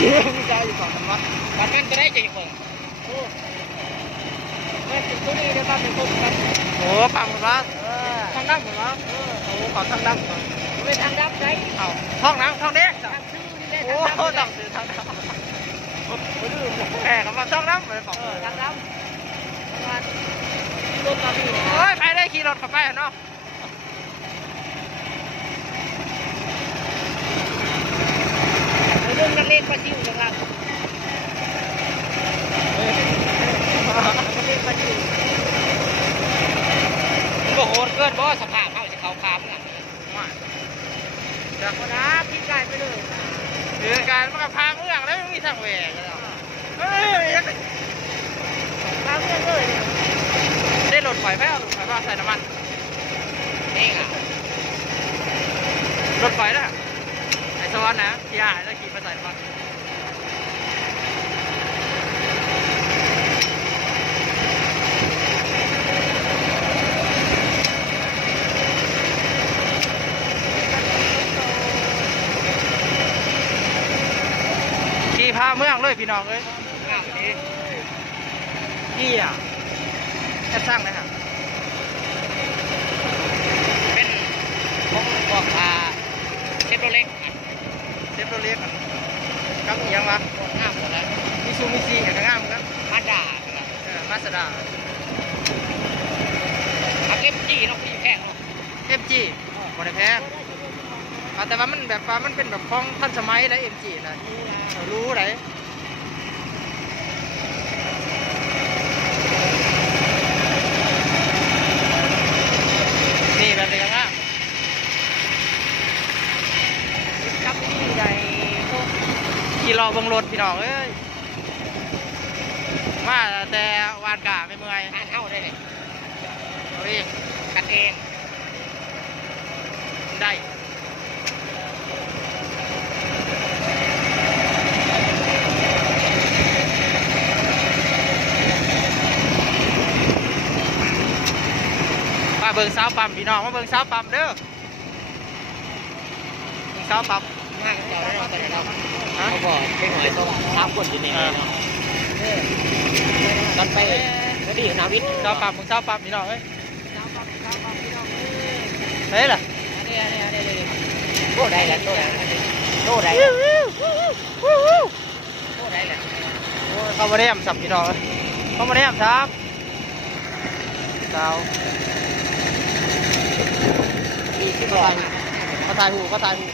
เชื่อไม่ได้อยู่ฝั่งนั้นวะ วันนั้นจะได้จะอยู่เมือง โอ้แม่ติดตัวนี้ได้บ้างเป็นตัวกัน โอ้ปั๊มหมดวะ ทางดำเหรอวะ โอ้ขอทางดำก่อน เป็นทางดำได้ เอาท้องน้ำท้องเด็ก ทางชื่อนี่แหละ โอ้ ทางดำ ต้องซื้อทางดำแม่กับมาท้องน้ำเลยบอก ทางดำประมาณรถตอนนี้ โอ้ยใครได้ขี่รถขับไปเนาะ เรื่องนักเล่นปลาชิวจังหวะนักเล่นปลาชิว มันก็โหดเกินเพราะสภาพเขาจะเขาคามน่ะ จากวันน้ำพี่ไก่ไปเลย หรือการมันกับพาเมืองแล้วไม่มีทางแหวกแล้วเฮ้ย ทางเรื่องเลย ได้รถไฟไหมเอารถไฟว่าใส่น้ำมัน นี่อ่ะ รถไฟนะไอ้สวรรค์นะขี่หายแล้วขี่มาใส่น้ำมันขี่พาเมืองเลยพี่น้องเอ้ย งามดี นี่อ่ะแอบสร้างเลยฮะ เป็นของพวกเชฟโรเล็ก เซฟโรเลียกันกับอีหยังวะ งามหมดแล้ว มิซูมิซิอย่างงามครับ มาด่า มาสด้า เอาเก็บจี้เนาะพี่แพงเนาะ เอ็มจีบริแพงแต่ว่ามันแบบว่ามันเป็นแบบของทันสมัยแล้วเอ็มจีนะรู้ไหนนี่แบบนี้ครับ กับนี่ใหญ่โต ขี่รอเบังรถพี่น้องเอ้ยมาแต่วานกาไม่เมื่อย งานเข้าได้เลย เอาเอง กันเอง ได้มาเบิ่งสาวปั๊มพี่น้องมาเบิ่งสาวปั๊มเด้อเบิ่งสาวปั๊ม มากเจ้าได้เนาะตอนนี้เราเขาบอกเป็นหอยส้มสามคนอยู่ในนี้เนาะตอนไปแล้วดีนาวิทย์ สาวปั๊มมึงสาวปั๊มพี่น้องเอ้ย เจ้าปั๊มพี่น้อง เฮ้ยล่ะ โตได้แล้วโตได้โตได้ โอ้ โตได้แล้ว ยเขามาได้ยำสับพี่น้องเอ้ยเขามาได้ยำซับสาว ดีขึ้นก่อน เขาถ่ายหูเขาถ่ายหู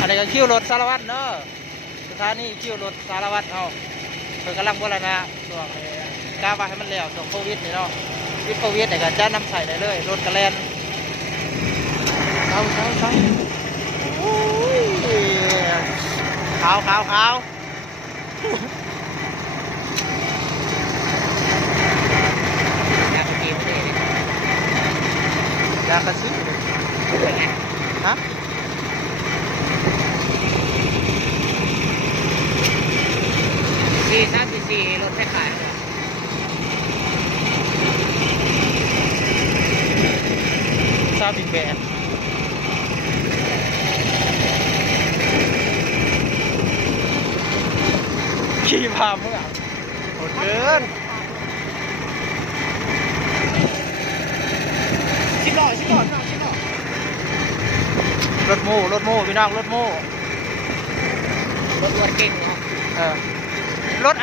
อันนี้ก็คิวรถสารวัตรเนาะสถานีคิวรถสารวัตรเอาเพิ่นกำลังบูรณะช่วงกล้าว่าให้มันแล้วช่วงโควิดนี่เนาะวิดโควิดเนี่ยก็จะนำใส่ได้เลยรถกระแลนเขาโอ้ยขาว อยากไปกินเลย อยากกระซื้อฮะ 434รถไฟขาย ซาบิกแบนขี่พาเมื่อโหดเกิน ชิบหล่อชิบหล่อชิบหล่อ รถโม่พี่น้องรถโม่ รถอวดเก่งเนาะ เออรถ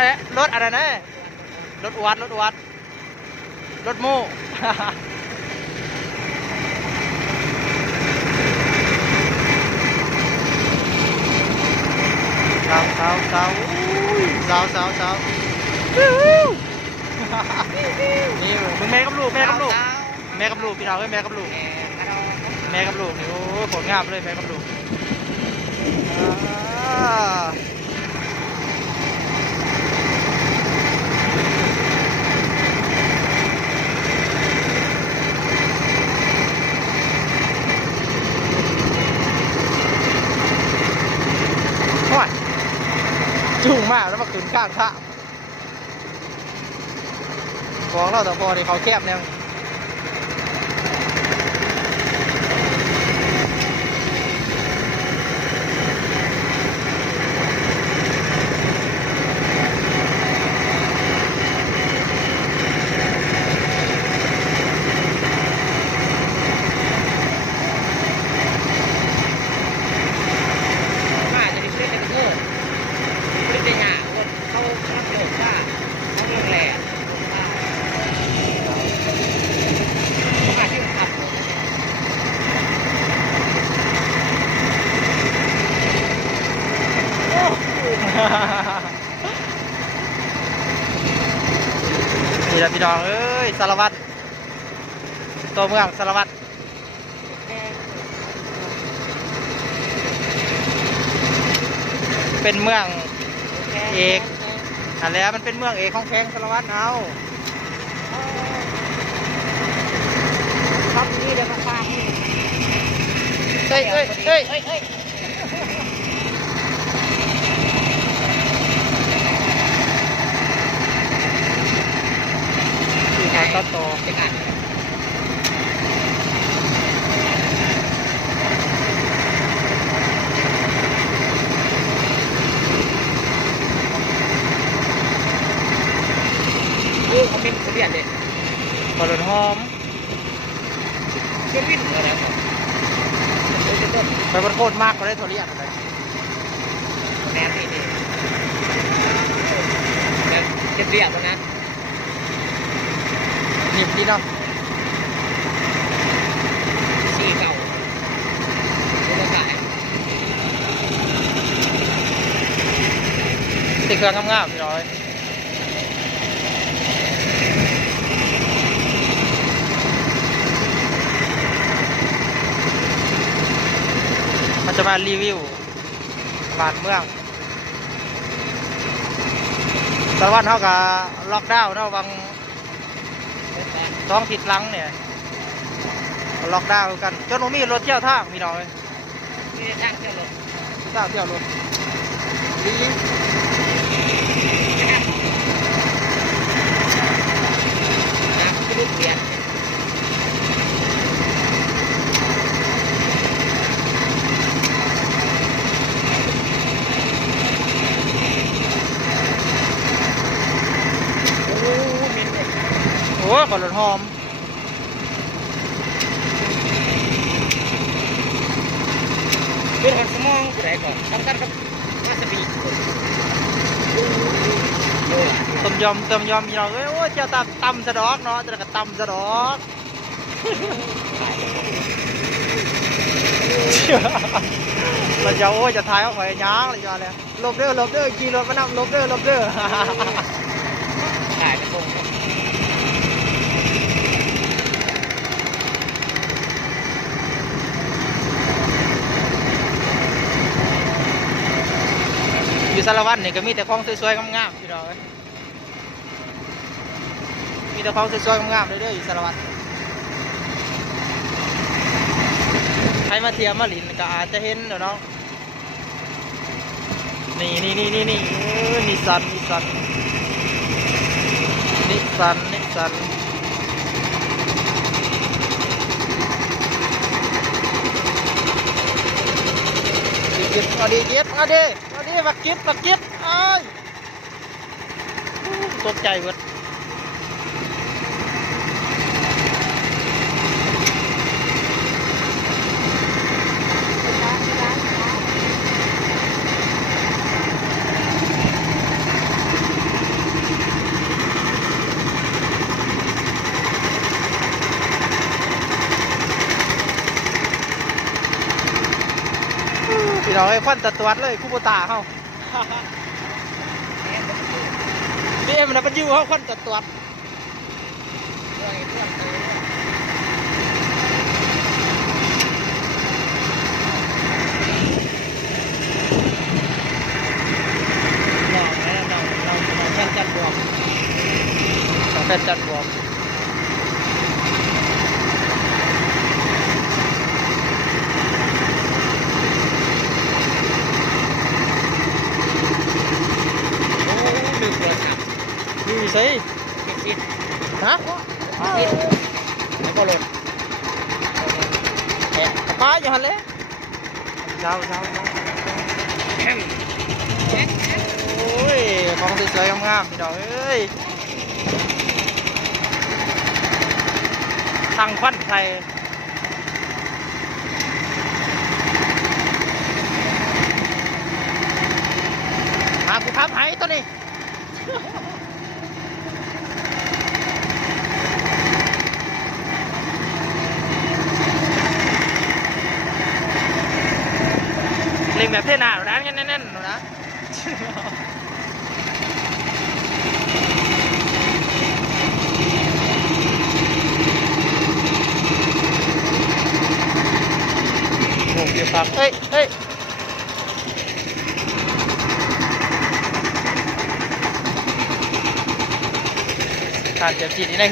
อะไรนะรถอวดรถโม่ สาวอุ้ยสาวนี่มึงแม่กับลูกพี่น้องเอ้ยแม่กับลูกนี่โอ้ผลงามเลยแม่กับลูกจุ่งมากแล้วมาขึ้นข้างข้างของเราแต่พอที่เขาแคบเนี่ย นี่แหละพี่น้องเอ้ยสารวัตรตัวเมืองสารวัตรเป็นเมืองเอกอันแล้วมันเป็นเมืองเอกของแข้งสารวัตรเอา ครับนี่เดี๋ยวมาฟัง เอ้ยเอ้ยเอ้ย เฮ้ยเฮ้ย การตัดต่อ เป็นงานเขาเป็นเรียนเลย บอลลูนหอม เป็นวิ่งอะไรครับเป็นต้น ไปบนโคตรมากก็ได้โทรเรียกอะไร แม่นี่นี่เป็นเรียบนะ หนิบดีเนาะ สีเก่าเป็นขาย ติดเครื่องงามๆพี่น้อยมันจะมารีวิวบ้านเมืองสารวัตรเขากับล็อกดาวน์เนาะบาง2 อาทิตย์หลังเนี่ยล็อกดาวน์กันจนบ่มีรถเที่ยวทางพี่น้อย ไม่ได้ตั้งเที่ยวรถ ทางเที่ยวรถดี น้ำที่ลูกเรียน โอ้มินเลย โอ้ยบอลลูนหอม เป็นหัวสมองกูได้ก่อนทำกันกับวาซาบิโอ้ย ต้มยำพี่น้องเอ้ยโอ้ยเจ้าตำสะดอกเนาะจะกระตำสะดอกเราจะโอ้ยจะทายเอาหอยย้างอะไรอย่างเงี้ยหลบเด้อขี่รถมานำหลบเด้อ ขายกระทง อยู่สารวัตรนี่ก็มีแต่ของสวยๆงามๆพี่น้องเอ้ยมีแต่ของสวยๆงามๆเด้ออยู่สารวัตรใครมาเที่ยวมาหลินก็อาจจะเห็นเนาะนี่นิสสันเก็บเอาดิมาเก็บเอ้ยตกใจเบิดพี่น้องไอ้ควันตะตวัดเลยคูโบตาเฮานี่มันเป็นยูเฮาควันตะตวัดน้องแฟนจัดบวมลืมโทรศัพท์ นี่สิ ปิดซิด ฮะ ปิดแล้วก็หล่น แหะป้าอยู่หันเลยเช้าโอ้ยของสวยๆงามๆพี่น้องเอ้ยทางควันไทยมากูพับให้ตัวนี้เล่งแบบเท่หนาหนูนะแน่นๆหนูนะ โอ้เดี๋ยวฟังเอ้ยเอ้ยการเจ็บจีนนี่ใน